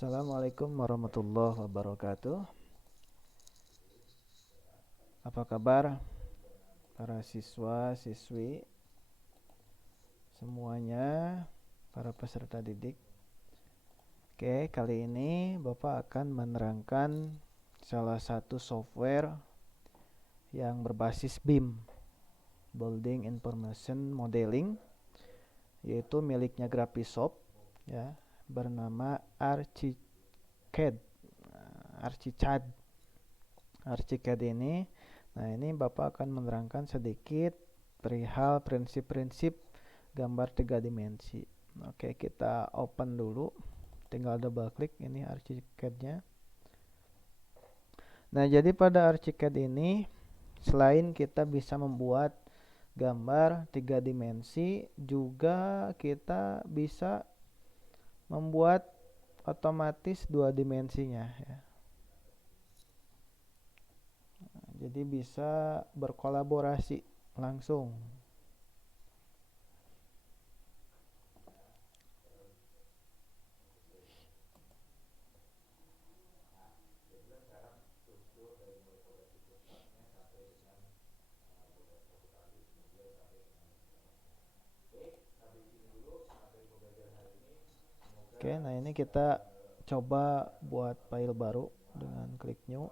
Assalamualaikum warahmatullahi wabarakatuh. Apa kabar para siswa, siswi semuanya, para peserta didik? Oke, kali ini Bapak akan menerangkan salah satu software yang berbasis BIM, Building Information Modeling, yaitu miliknya Graphisoft, ya, bernama ArchiCAD. ArchiCAD ini, ini Bapak akan menerangkan sedikit perihal prinsip-prinsip gambar 3 dimensi. Oke, kita open dulu. Tinggal double klik ini ArchiCAD-nya. Nah, jadi pada ArchiCAD ini, selain kita bisa membuat gambar 3 dimensi, juga kita bisa membuat otomatis 2 dimensinya, ya. Jadi bisa berkolaborasi langsung. Oke, nah ini kita coba buat file baru dengan klik new,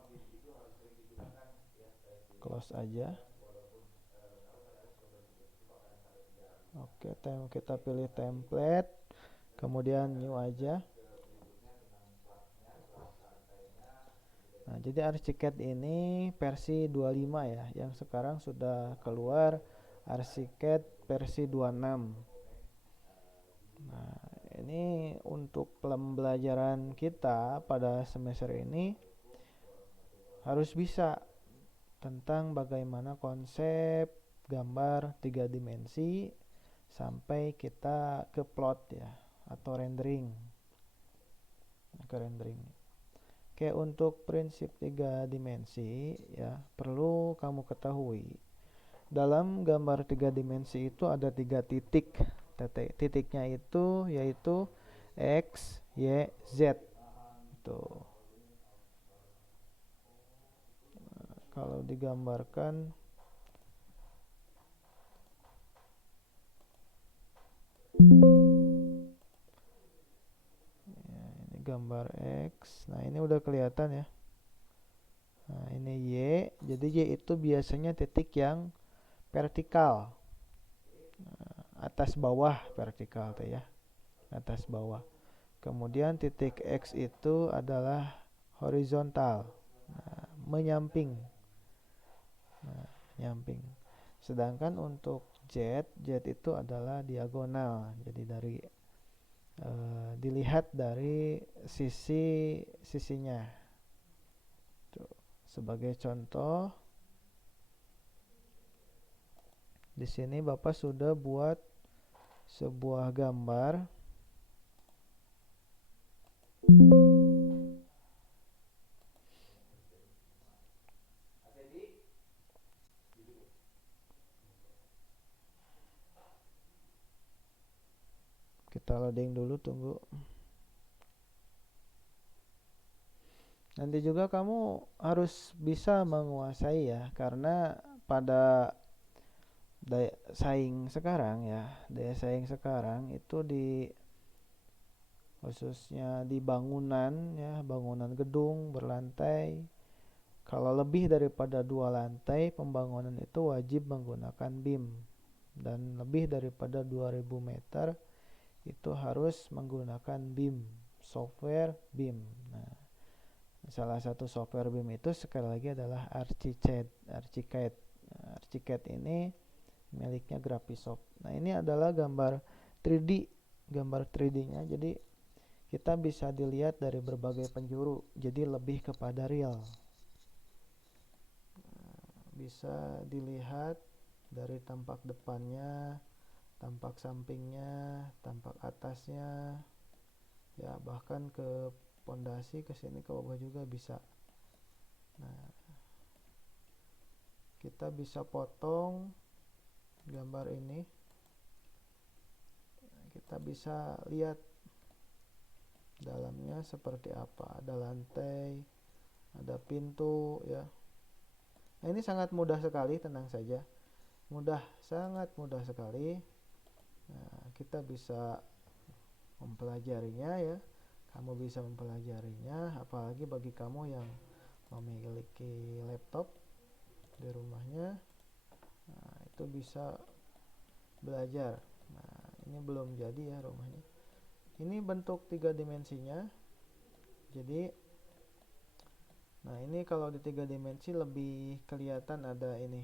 close aja. Oke, kita pilih template, kemudian new aja. Nah, jadi ArchiCAD ini versi 25 ya, yang sekarang sudah keluar ArchiCAD versi 26. Nah, ini untuk pembelajaran kita pada semester ini harus bisa tentang bagaimana konsep gambar 3 dimensi sampai kita ke plot ya, atau rendering. Oke, untuk prinsip 3 dimensi ya, perlu kamu ketahui dalam gambar 3 dimensi itu ada 3 titik. Titiknya itu yaitu X, Y, Z. Tuh. Kalau digambarkan ya, ini gambar X. Nah, ini udah kelihatan ya. Nah, ini Y. Jadi Y itu biasanya titik yang vertikal. Atas bawah vertikal tuh ya. Atas bawah. Kemudian titik X itu adalah horizontal. Nah, menyamping. Nah, nyamping. Sedangkan untuk Z itu adalah diagonal. Jadi dilihat dari sisinya. Tuh. Sebagai contoh, di sini Bapak sudah buat sebuah gambar. Kita loading dulu, tunggu. Nanti juga kamu harus bisa menguasai ya, karena pada daya saing sekarang itu khususnya di bangunan ya, bangunan gedung berlantai. Kalau lebih daripada 2 lantai pembangunan itu wajib menggunakan BIM, dan lebih daripada 2000 meter itu harus menggunakan BIM, software BIM. Nah, salah satu software BIM itu sekali lagi adalah ArchiCAD. ArchiCAD ini miliknya Graphisoft. Nah, ini adalah gambar 3D-nya. Jadi kita bisa dilihat dari berbagai penjuru. Jadi lebih kepada real. Bisa dilihat dari tampak depannya, tampak sampingnya, tampak atasnya, ya bahkan ke pondasi, ke sini ke bawah juga bisa. Nah, kita bisa potong gambar ini. Kita bisa lihat dalamnya rumahnya seperti apa, ada lantai, ada pintu ya. Nah, ini sangat mudah sekali, tenang saja. Mudah, sangat mudah sekali. Nah, kita bisa mempelajarinya ya. Kamu bisa mempelajarinya, apalagi bagi kamu yang memiliki laptop di rumahnya. Nah, itu bisa belajar. Nah, ini belum jadi ya rumahnya. Ini bentuk 3 dimensinya. Jadi, nah ini kalau di 3 dimensi lebih kelihatan ada ini.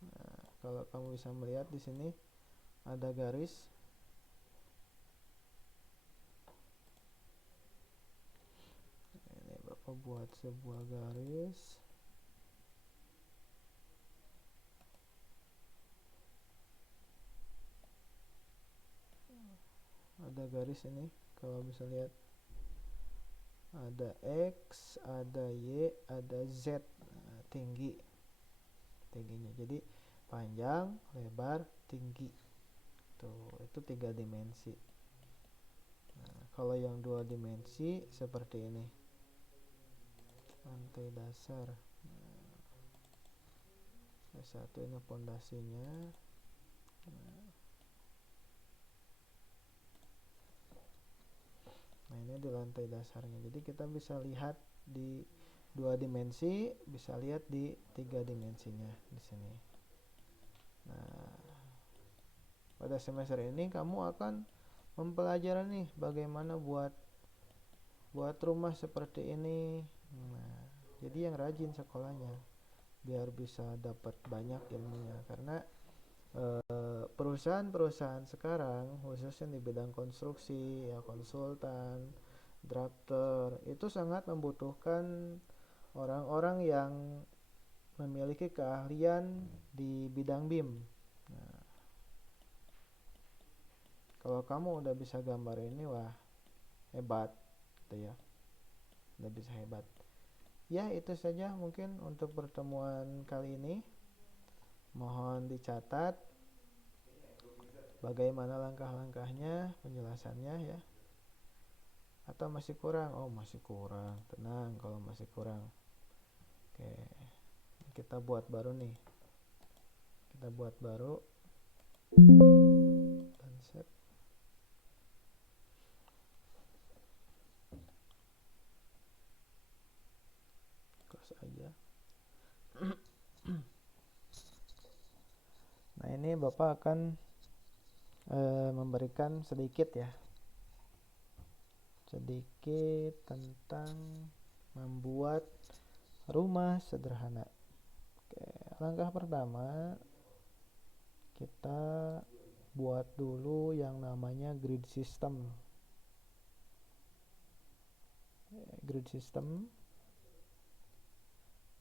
Nah, kalau kamu bisa melihat di sini ada garis. Ini Bapak buat sebuah garis. Ada garis ini, kalau bisa lihat. Ada X, ada Y, ada Z. Nah, tingginya. Jadi panjang, lebar, tinggi. Tuh, itu 3 dimensi. Nah, kalau yang 2 dimensi seperti ini. Lantai dasar. Nah, satu ini pondasinya. Nah, ini di lantai dasarnya. Jadi kita bisa lihat di 2 dimensi, bisa lihat di 3 dimensinya di sini. Nah, pada semester ini kamu akan mempelajari nih bagaimana buat rumah seperti ini. Nah, jadi yang rajin sekolahnya biar bisa dapat banyak ilmunya, karena perusahaan-perusahaan sekarang khususnya di bidang konstruksi ya, konsultan, drafter, itu sangat membutuhkan orang-orang yang memiliki keahlian di bidang BIM. Nah, kalau kamu udah bisa gambar ini, wah hebat gitu ya, udah bisa hebat. Ya, itu saja mungkin untuk pertemuan kali ini. Mohon dicatat bagaimana langkah-langkahnya, penjelasannya ya. Atau masih kurang? Oh, masih kurang. Tenang kalau masih kurang. Oke, kita buat baru nih. Kita buat baru. Dan set. Close aja. Nah, ini Bapak akan memberikan sedikit tentang membuat rumah sederhana. Oke, langkah pertama kita buat dulu yang namanya grid system. Grid system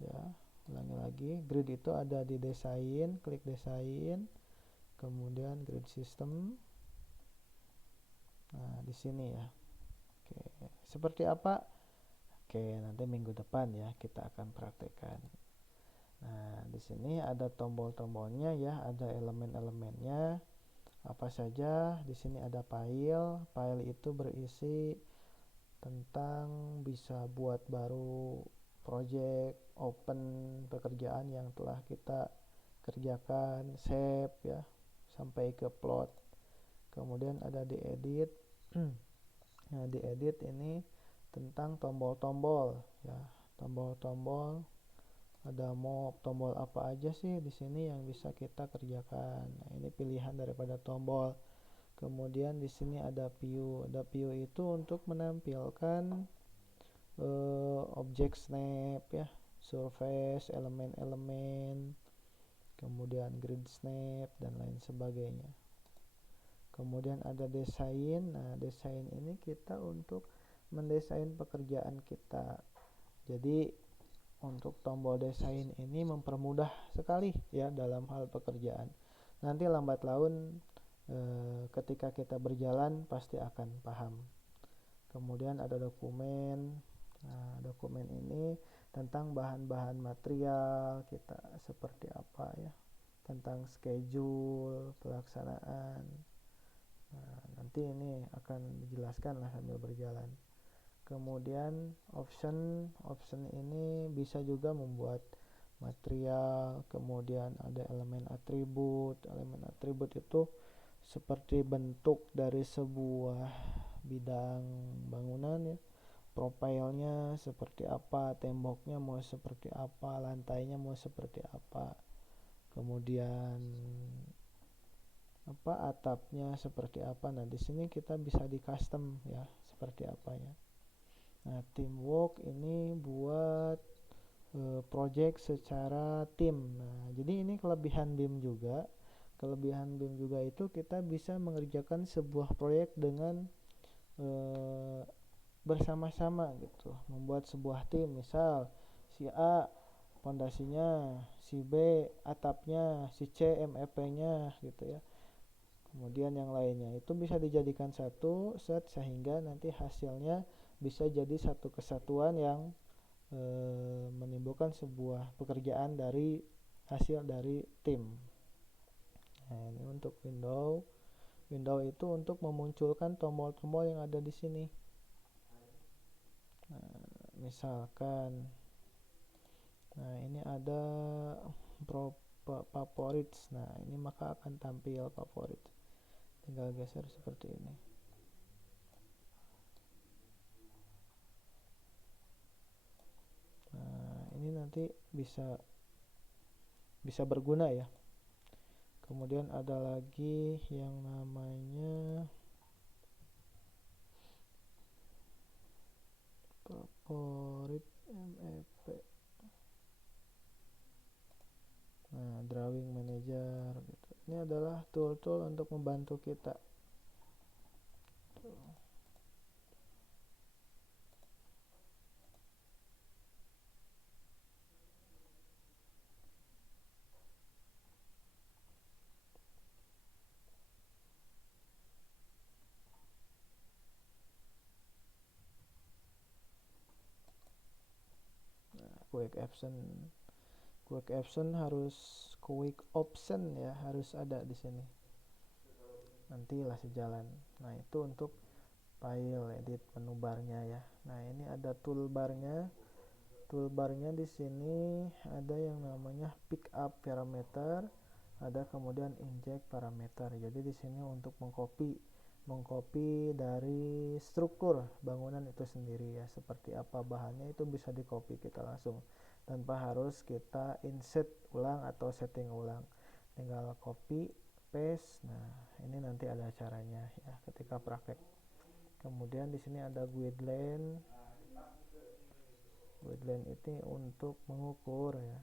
ya, ulangi lagi. Grid itu ada di desain, klik desain, kemudian grid system. Nah, di sini ya. Oke, seperti apa? Oke, nanti minggu depan ya kita akan praktekkan. Nah, di sini ada tombol-tombolnya ya, ada elemen-elemennya. Apa saja? Di sini ada file. File itu berisi tentang bisa buat baru project, open pekerjaan yang telah kita kerjakan, save ya, sampai ke plot. Kemudian ada di edit. Nah, di edit ini tentang tombol-tombol ya, tombol-tombol. Ada mau tombol apa aja sih di sini yang bisa kita kerjakan. Nah, ini pilihan daripada tombol. Kemudian di sini ada view. Ada view itu untuk menampilkan objek snap ya, surface, elemen-elemen, kemudian grid snap dan lain sebagainya. Kemudian ada desain. Nah, desain ini kita untuk mendesain pekerjaan kita. Jadi untuk tombol desain ini mempermudah sekali ya dalam hal pekerjaan. Nanti lambat laun ketika kita berjalan pasti akan paham. Kemudian ada dokumen. Nah, dokumen ini tentang bahan-bahan material kita seperti apa ya, tentang schedule pelaksanaan. Nah, nanti ini akan dijelaskan lah sambil berjalan. Kemudian option ini bisa juga membuat material, kemudian ada elemen atribut. Elemen atribut itu seperti bentuk dari sebuah bidang bangunan ya. Profilnya seperti apa, temboknya mau seperti apa, lantainya mau seperti apa. Kemudian atapnya seperti apa. Nah, di sini kita bisa di custom ya, seperti apanya. Nah, teamwork ini buat project secara tim. Nah, jadi ini kelebihan BIM juga. Kelebihan BIM juga itu kita bisa mengerjakan sebuah proyek dengan bersama-sama gitu. Membuat sebuah tim, misal si A pondasinya, si B atapnya, si C MEP-nya gitu ya. Kemudian yang lainnya itu bisa dijadikan satu set sehingga nanti hasilnya bisa jadi satu kesatuan yang menimbulkan sebuah pekerjaan dari hasil dari tim. Nah, ini untuk window. Window itu untuk memunculkan tombol-tombol yang ada di sini. Nah, misalkan, nah ini ada favorites. Nah, ini maka akan tampil favorit. Tinggal geser seperti ini. Nah, ini nanti bisa berguna ya. Kemudian ada lagi yang namanya favorit MEP. Nah, drawing manager gitu. Ini adalah tool-tool untuk membantu kita. Quick option harus quick option ya, harus ada di sini. Nantilah sejalan. Nah, itu untuk file edit menu barnya ya. Nah, ini ada toolbarnya. Toolbarnya di sini ada yang namanya pick up parameter, ada kemudian inject parameter. Jadi di sini untuk mengcopy dari struktur bangunan itu sendiri ya, seperti apa bahannya itu bisa di copy kita langsung tanpa harus kita insert ulang atau setting ulang. Tinggal copy paste. Nah, ini nanti ada caranya ya ketika praktek. Kemudian di sini ada guideline. Guideline ini untuk mengukur ya.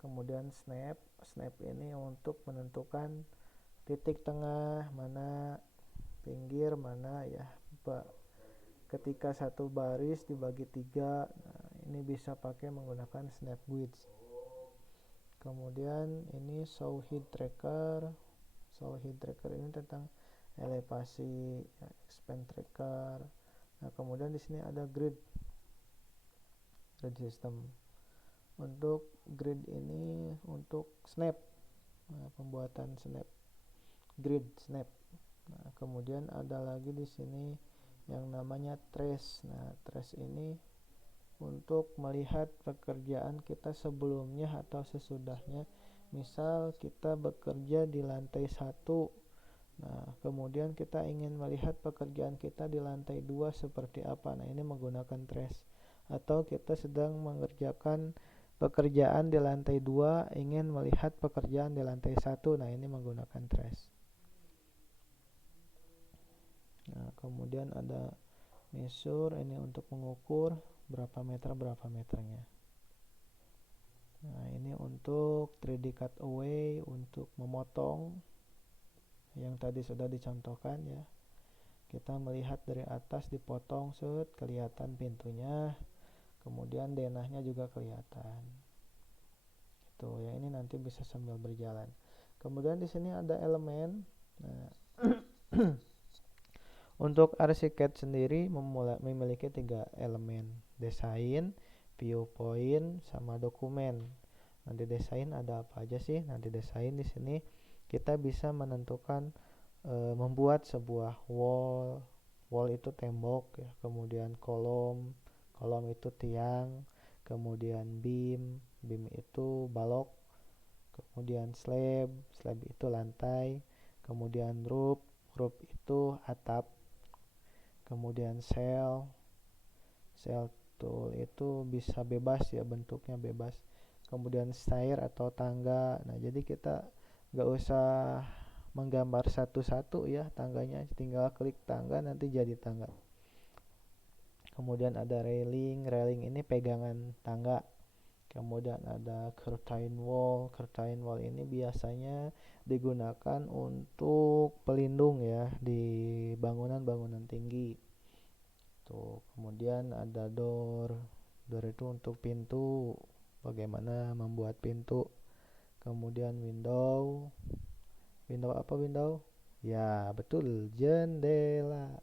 Kemudian snap ini untuk menentukan titik tengah mana, pinggir mana ya. Ketika satu baris dibagi 3, nah, ini bisa pakai menggunakan snap guides. Kemudian ini show heat tracker. Show heat tracker ini tentang elevasi ya, expand tracker. Nah, kemudian di sini ada grid system. Untuk grid ini untuk snap, nah, pembuatan grid snap. Nah, kemudian ada lagi di sini yang namanya trace. Nah, trace ini untuk melihat pekerjaan kita sebelumnya atau sesudahnya. Misal kita bekerja di lantai 1, nah kemudian kita ingin melihat pekerjaan kita di lantai 2 seperti apa. Nah, ini menggunakan trace. Atau kita sedang mengerjakan pekerjaan di lantai 2, ingin melihat pekerjaan di lantai 1. Nah, ini menggunakan trace. Nah, kemudian ada measure, ini untuk mengukur berapa meternya. Nah, ini untuk 3D cutaway, untuk memotong yang tadi sudah dicontohkan ya. Kita melihat dari atas dipotong, kelihatan pintunya, kemudian denahnya juga kelihatan. Itu ya, ini nanti bisa sambil berjalan. Kemudian di sini ada elemen. Nah, untuk ArchiCAD sendiri memiliki 3 elemen: desain, viewpoint, sama dokumen. Nanti desain ada apa aja sih? Nanti desain di sini kita bisa menentukan membuat sebuah wall, Wall itu tembok ya, kemudian kolom itu tiang, kemudian beam itu balok, kemudian slab itu lantai, kemudian roof itu atap, kemudian Shell tool itu bisa bebas ya, bentuknya bebas. Kemudian stair atau tangga. Nah, jadi kita nggak usah menggambar satu-satu ya tangganya, tinggal klik tangga nanti jadi tangga. Kemudian ada railing ini pegangan tangga. Kemudian ada curtain wall ini biasanya digunakan untuk pelindung ya di bangunan-bangunan tinggi. Tuh, kemudian ada door itu untuk pintu, bagaimana membuat pintu. Kemudian window apa window? Ya, betul, jendela.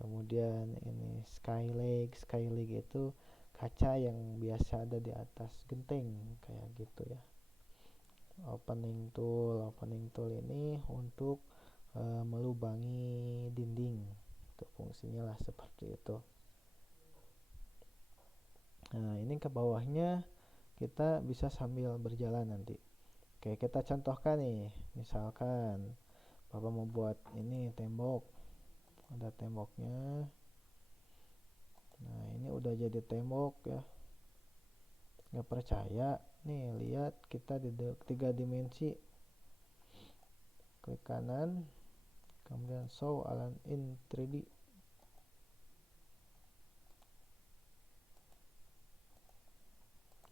Kemudian ini skylight itu kaca yang biasa ada di atas genteng kayak gitu ya. Opening tool ini untuk melubangi dinding. Itu fungsinya lah seperti itu. Nah, ini ke bawahnya kita bisa sambil berjalan nanti. Oke, kita contohkan nih. Misalkan Bapak mau buat ini tembok. Ada temboknya. Nah, ini udah jadi tembok ya. Nggak percaya? Nih, lihat kita di 3 dimensi. Klik kanan, kemudian show align in 3D.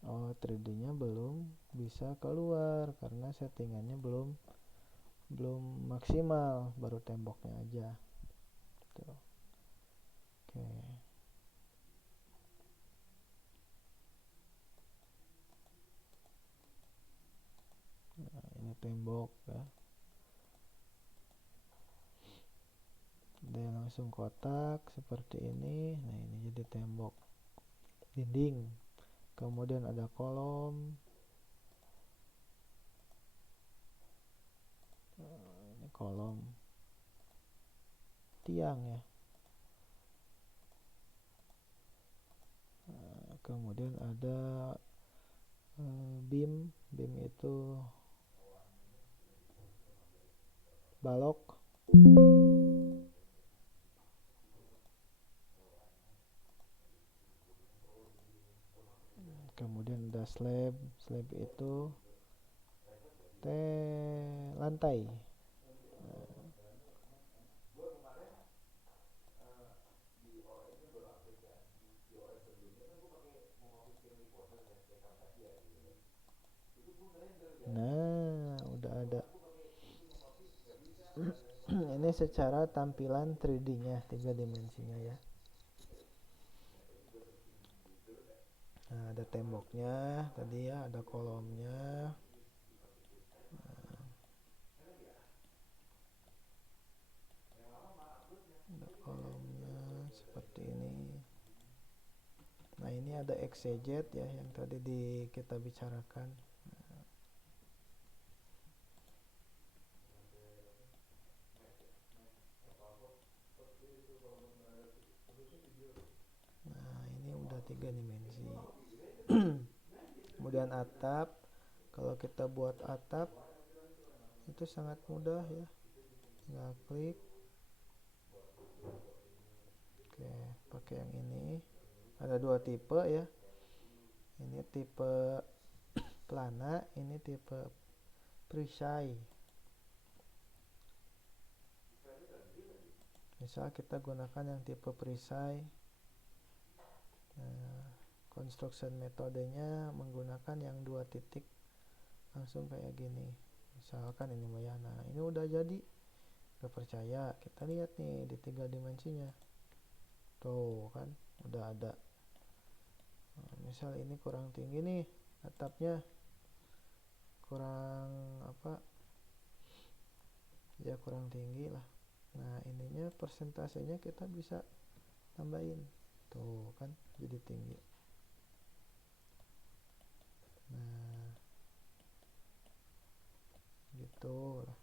Oh, 3D-nya belum bisa keluar karena settingannya belum maksimal, baru temboknya aja. Tuh. Oke. Nah, ini tembok ya. Dia langsung kotak seperti ini. Nah, ini jadi tembok. Dinding. Kemudian ada kolom. Ini kolom. Tiang ya. Nah, kemudian ada beam itu balok. Kemudian ada slab itu lantai. Nah, udah ada. Ini secara tampilan 3D-nya, 3 dimensinya ya. Nah, ada temboknya tadi ya, ada kolomnya. Ada kolomnya seperti ini. Nah, ini ada exeget ya yang tadi kita bicarakan. Nah, ini udah 3 dimensi. Kemudian atap. Kalau kita buat atap itu sangat mudah ya. Tinggal klik. Oke, pakai yang ini. Ada 2 tipe ya. Ini tipe plana, ini tipe perisai. Misal kita gunakan yang tipe perisai. Nah, construction metodenya menggunakan yang 2 titik langsung kayak gini. Misalkan ini Maya. Nah, ini udah jadi. Gak percaya, kita lihat nih di 3 dimensinya. Tuh kan, udah ada. Nah, misal ini kurang tinggi nih atapnya, kurang apa ya, kurang tinggi lah. Nah, ininya persentasenya kita bisa tambahin. Tuh kan, jadi tinggi. Nah, gitu lah.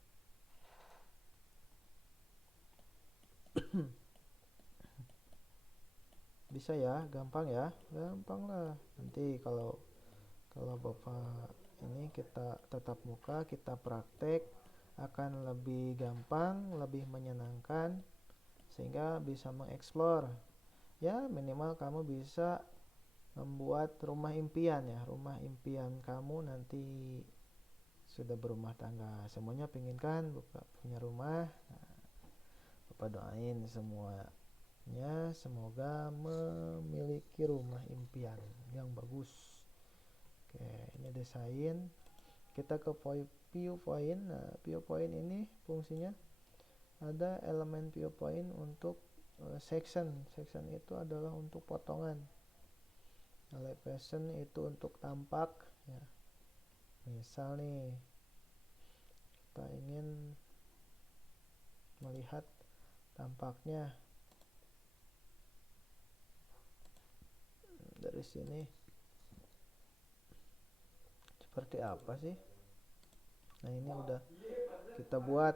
Bisa ya, gampang ya, gampang lah. Nanti kalau Bapak ini kita tatap muka, kita praktek, akan lebih gampang, lebih menyenangkan, sehingga bisa mengeksplor. Ya, minimal kamu bisa membuat rumah impian ya, rumah impian kamu nanti sudah berumah tangga. Semuanya pengen kan Bapak punya rumah. Nah, Bapak doain semuanya semoga memiliki rumah impian yang bagus. Oke, ini desain. Kita ke viewpoint. Nah, viewpoint ini fungsinya ada elemen viewpoint untuk section. Section itu adalah untuk potongan. Elevation itu untuk tampak ya. Misal nih kita ingin melihat tampaknya dari sini seperti apa sih. Nah, ini udah kita buat,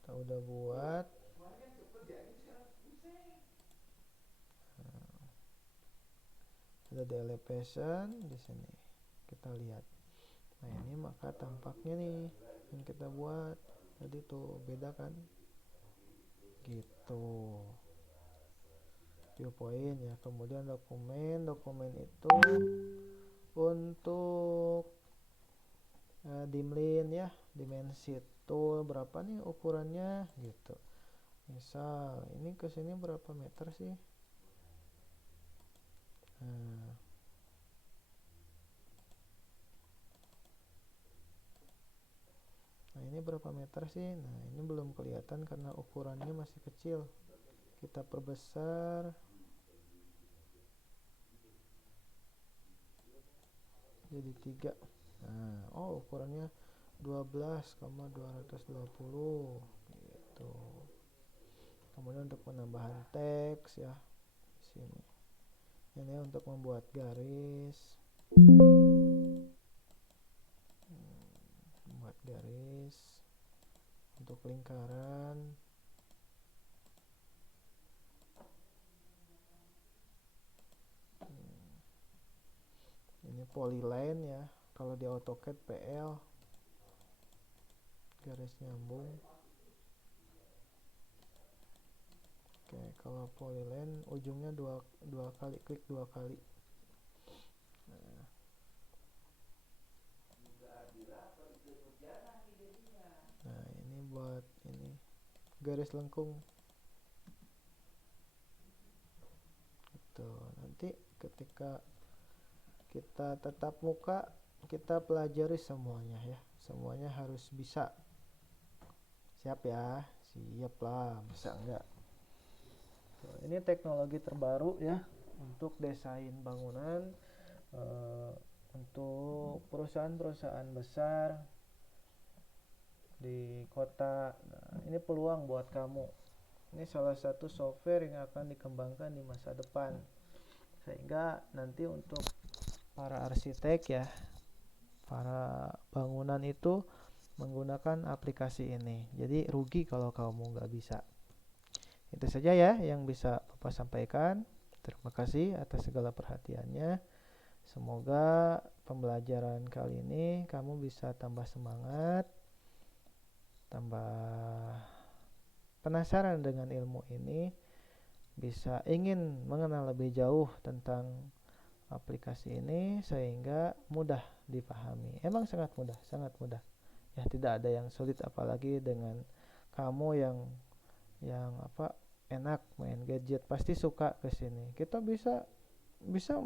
kita udah buat. Ada di elevation di sini kita lihat. Nah, ini maka tampaknya nih yang kita buat tadi tuh beda kan gitu. Viewpoint ya. Kemudian dokumen itu untuk dimlin ya, dimensi tool berapa nih ukurannya gitu. Misal ini ke sini berapa meter sih. Nah, ini berapa meter sih. Nah, ini belum kelihatan karena ukurannya masih kecil. Kita perbesar jadi 3. Nah, ukurannya 12,220 gitu. Kemudian untuk penambahan teks ya di sini. Ini untuk membuat garis. Membuat garis untuk lingkaran. Ini polyline ya. Kalau di AutoCAD PL garis nyambung. Oke, kalau polyline ujungnya dua kali, klik 2 kali. Nah, ini buat ini garis lengkung. Gitu. Nanti ketika kita tatap muka, kita pelajari semuanya ya. Semuanya harus bisa. Siap ya? Siap lah, bisa enggak? Ini teknologi terbaru ya untuk desain bangunan untuk perusahaan-perusahaan besar di kota. Nah, ini peluang buat kamu. Ini salah satu software yang akan dikembangkan di masa depan. Sehingga nanti untuk para arsitek ya, para bangunan itu menggunakan aplikasi ini. Jadi rugi kalau kamu nggak bisa. Itu saja ya yang bisa Bapak sampaikan. Terima kasih atas segala perhatiannya. Semoga pembelajaran kali ini kamu bisa tambah semangat, tambah penasaran dengan ilmu ini, bisa ingin mengenal lebih jauh tentang aplikasi ini sehingga mudah dipahami. Emang sangat mudah, sangat mudah. Ya, tidak ada yang sulit apalagi dengan kamu yang enak main gadget, pasti suka ke sini. Kita bisa bisa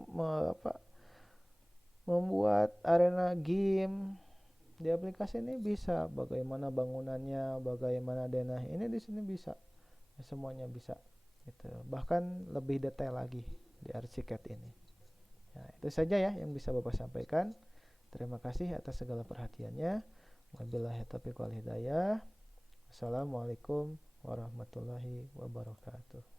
membuat arena game di aplikasi ini, bisa bagaimana bangunannya, bagaimana denah ini di sini bisa. Semuanya bisa gitu. Bahkan lebih detail lagi di ArchiCAD ini. Ya, itu saja ya yang bisa Bapak sampaikan. Terima kasih atas segala perhatiannya. Wabillahi taufiq wal hidayah. Assalamualaikum warahmatullahi wabarakatuh.